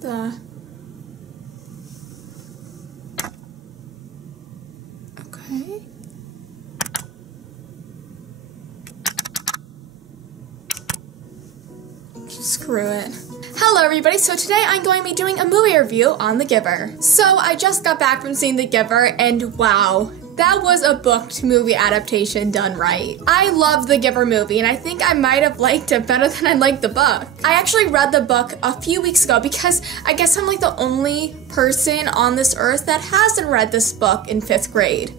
the... Okay. Screw it. Hello everybody, so today I'm going to be doing a movie review on The Giver. So I just got back from seeing The Giver and wow, that was a book to movie adaptation done right. I love The Giver movie and I think I might have liked it better than I liked the book. I actually read the book a few weeks ago because I guess I'm like the only person on this earth that hasn't read this book in 5th grade.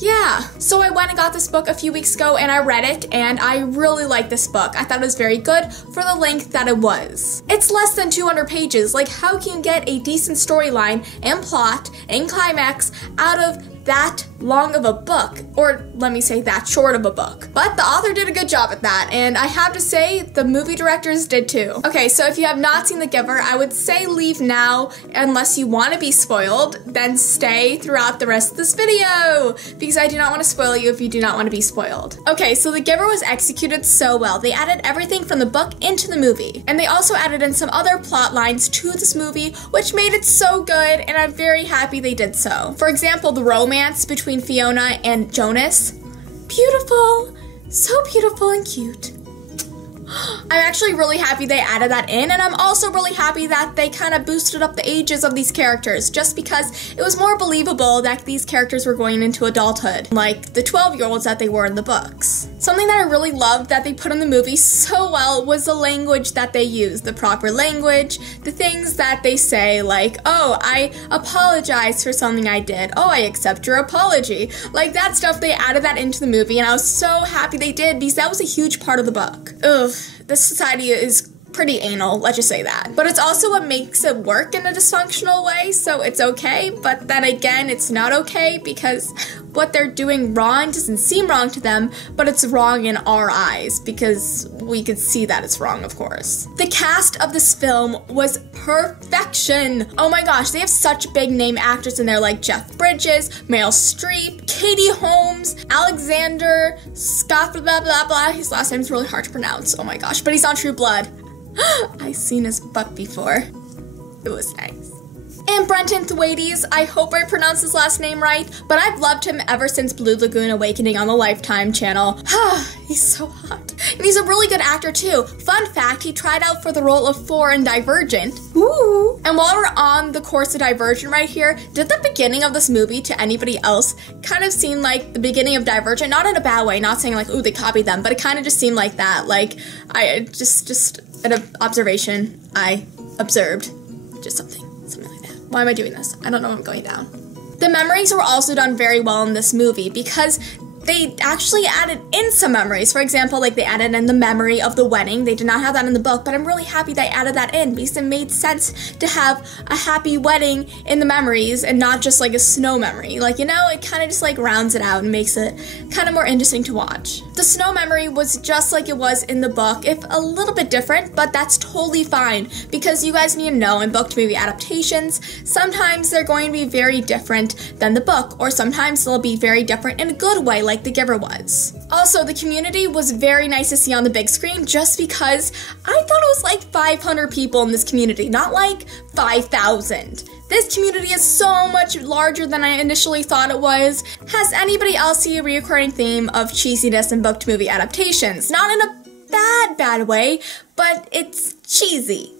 Yeah, so I went and got this book a few weeks ago and I read it and I really liked this book. I thought it was very good for the length that it was. It's less than 200 pages. Like, how can you get a decent storyline and plot and climax out of that long of a book? Or let me say that short of a book. But the author did a good job at that, and I have to say the movie directors did too. Okay, so if you have not seen The Giver, I would say leave now unless you want to be spoiled, then stay throughout the rest of this video because I do not want to spoil you if you do not want to be spoiled. Okay, so The Giver was executed so well. They added everything from the book into the movie, and they also added in some other plot lines to this movie which made it so good, and I'm very happy they did so. For example, the romance between Fiona and Jonas. Beautiful, so beautiful and cute. I'm actually really happy they added that in, and I'm also really happy that they kind of boosted up the ages of these characters just because it was more believable that these characters were going into adulthood, like the 12-year-olds that they were in the books. Something that I really loved that they put in the movie so well was the language that they used, the proper language, the things that they say like, oh, I apologize for something I did, oh, I accept your apology. Like that stuff, they added that into the movie, and I was so happy they did because that was a huge part of the book. Ugh. This society is pretty anal, let's just say that. But it's also what makes it work in a dysfunctional way, so it's okay, but then again, it's not okay because what they're doing wrong doesn't seem wrong to them, but it's wrong in our eyes because we could see that it's wrong, of course. The cast of this film was perfection. Oh my gosh, they have such big name actors in there like Jeff Bridges, Meryl Streep, Katie Holmes, Alexander Scott, blah blah blah. His last name's really hard to pronounce. Oh my gosh, but he's on True Blood. I've seen his butt before. It was nice. And Brenton Thwaites, I hope I pronounced his last name right, but I've loved him ever since Blue Lagoon Awakening on the Lifetime channel. He's so hot. And he's a really good actor too. Fun fact, he tried out for the role of Thor in Divergent. Ooh. And while we're on the course of Divergent right here, did the beginning of this movie to anybody else kind of seem like the beginning of Divergent? Not in a bad way, not saying like, ooh, they copied them, but it kind of just seemed like that. Like, I just an observation I observed. Just something like that. Why am I doing this? I don't know, I'm going down. The memories were also done very well in this movie because they actually added in some memories. For example, like they added in the memory of the wedding. They did not have that in the book, but I'm really happy they added that in because it made sense to have a happy wedding in the memories and not just like a snow memory. Like, you know, it kind of just like rounds it out and makes it kind of more interesting to watch. The snow memory was just like it was in the book, if a little bit different, but that's totally fine because you guys need to know in book to movie adaptations, sometimes they're going to be very different than the book, or sometimes they'll be very different in a good way, like The Giver was. Also, the community was very nice to see on the big screen just because I thought it was like 500 people in this community, not like 5,000. This community is so much larger than I initially thought it was. Has anybody else seen a recurring theme of cheesiness in book to movie adaptations? Not in a bad way, but it's cheesy.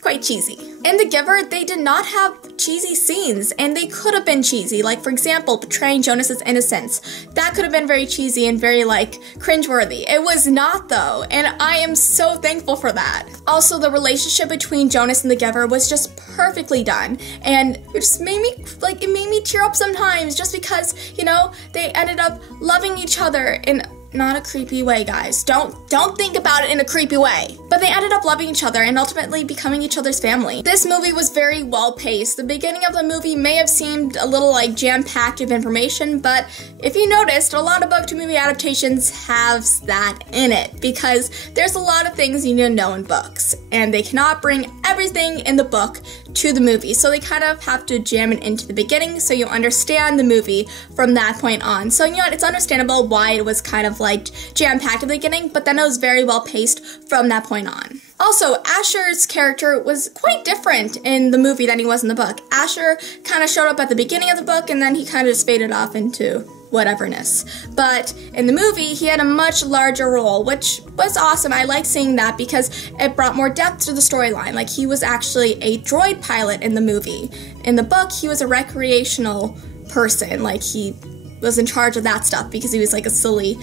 Quite cheesy. In The Giver, they did not have cheesy scenes, and they could have been cheesy. Like, for example, portraying Jonas's innocence. That could have been very cheesy and very, like, cringeworthy. It was not, though, and I am so thankful for that. Also, the relationship between Jonas and The Giver was just perfectly done, and it just made me, like, it made me tear up sometimes just because, you know, they ended up loving each other in not a creepy way, guys. Don't think about it in a creepy way. But they ended up loving each other and ultimately becoming each other's family. This movie was very well paced. The beginning of the movie may have seemed a little like jam-packed of information, but if you noticed, a lot of book to movie adaptations have that in it because there's a lot of things you need to know in books, and they cannot bring everything in the book to the movie, so they kind of have to jam it into the beginning so you understand the movie from that point on. So, you know what, it's understandable why it was kind of like jam-packed at the beginning, but then it was very well paced from that point on. Also, Asher's character was quite different in the movie than he was in the book. Asher kind of showed up at the beginning of the book, and then he kind of just faded off into whateverness. But in the movie, he had a much larger role, which was awesome. I liked seeing that because it brought more depth to the storyline. Like, he was actually a droid pilot in the movie. In the book, he was a recreational person. Like, he was in charge of that stuff because he was like a silly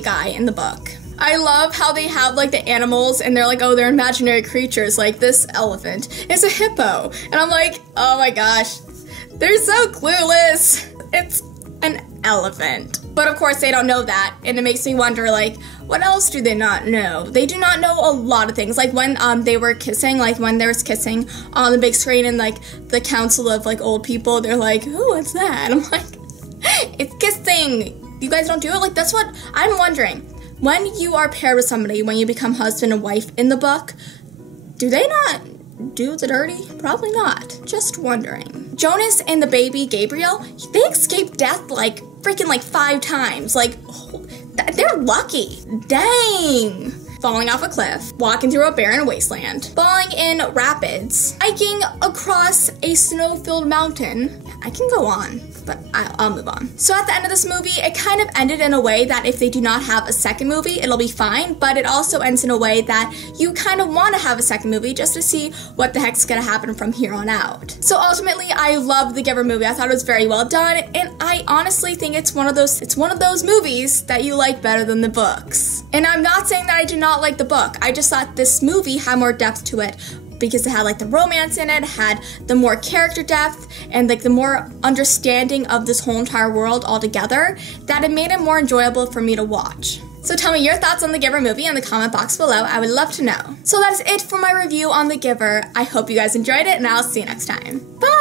guy in the book. I love how they have like the animals and they're like, oh, they're imaginary creatures. Like, this elephant is a hippo. And I'm like, oh my gosh, they're so clueless. It's an elephant. But of course they don't know that, and it makes me wonder, like, what else do they not know? They do not know a lot of things. Like when they were kissing, like when there was kissing on the big screen and like the council of like old people, they're like, oh, what's that? I'm like, it's kissing. You guys don't do it? Like, that's what I'm wondering. When you are paired with somebody, when you become husband and wife in the book, do they not do the dirty? Probably not. Just wondering. Jonas and the baby Gabriel, they escaped death like freaking like 5 times. Like, they're lucky. Dang. Falling off a cliff, walking through a barren wasteland, falling in rapids, hiking across a snow-filled mountain. I can go on, but I'll move on. So at the end of this movie, it kind of ended in a way that if they do not have a second movie, it'll be fine, but it also ends in a way that you kind of want to have a second movie just to see what the heck's gonna happen from here on out. So ultimately, I love the Giver movie. I thought it was very well done, and I honestly think it's one of those movies that you like better than the books. And I'm not saying that I do not like the book. I just thought this movie had more depth to it because it had like the romance in it, had the more character depth, and like the more understanding of this whole entire world altogether, that it made it more enjoyable for me to watch. So tell me your thoughts on the Giver movie in the comment box below. I would love to know. So that's it for my review on the Giver. I hope you guys enjoyed it, and I'll see you next time. Bye!